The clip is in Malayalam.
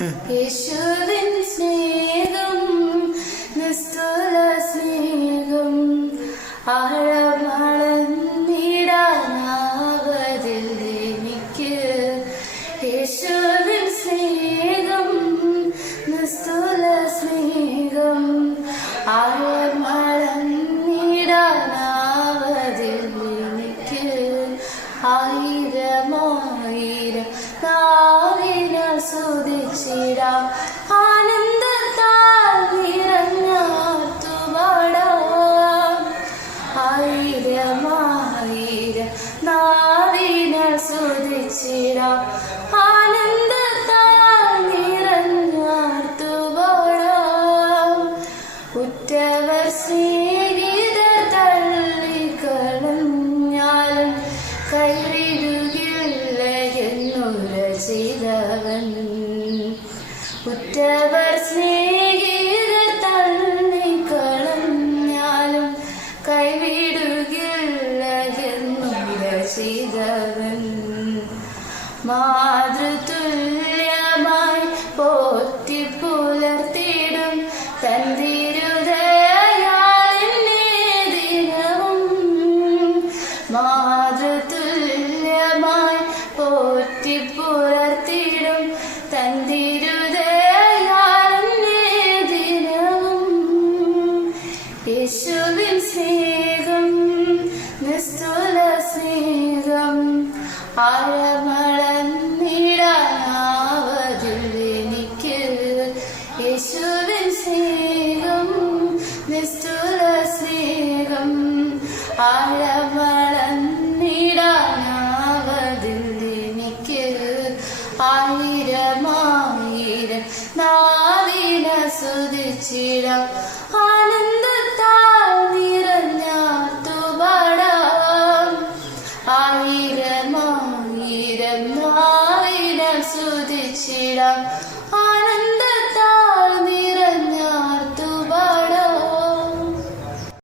യേശുവിൻ സ്നേഹം നിസ്തുല സ്നേഹം ആഴമളന്നിടാനാവതില്ല എനിക്ക്. യേശുവിൻ സ്നേഹം നിസ്തുല സ്നേഹം ആഴമളന്നിടാനാവതില്ല എനിക്ക്. ആയിരമായിരം നാവിനാൽ സ്തുതിച്ചിടാം, ആനന്ദത്താൽ നിറഞ്ഞാർത്തുപാടാം. ആയിരമായിരം നാവിനാൽ സ്തുതിച്ചിടാം, ആനന്ദത്താൽ നിറഞ്ഞാർത്തുപാടാം. ഉറ്റവർ സ്നേഹിത തള്ളിക്കളഞ്ഞാലും കൈവിടുകില്ല എന്നുര ചെയ്തവൻ. ഉറ്റവർ സ്നേഹിത തള്ളിക്കളഞ്ഞാലും കൈവിടുകില്ല എന്നുര ചെയ്തവൻ. മാതൃതുല്യമായി പോറ്റി പുലർത്തിടും തൻ തിരുദയാലെന്നെ ദിനവും. മാതൃതുല്യമായി പോറ്റി പുലർത്തിടും തൻ തിരുദയാലെന്നെ ദിനവും. യേശുവിൻ സ്നേഹം നിസ്തുല സ്നേഹം ആഴമളന്നിടാനാവതില്ല എനിക്ക്. യേശുവിൻ സ്നേഹം നിസ്തുല സ്നേഹം ആഴമളന്നിടാനാവതില്ല എനിക്ക്. ആയിരമായിരം നാവിനാൽ സ്തുതിച്ചിടാം, ആനന്ദത്താൽ നിറഞ്ഞാർത്തുപാടാം. ആയിരമായിരം നാവിനാൽ സ്തുതിച്ചിടാം,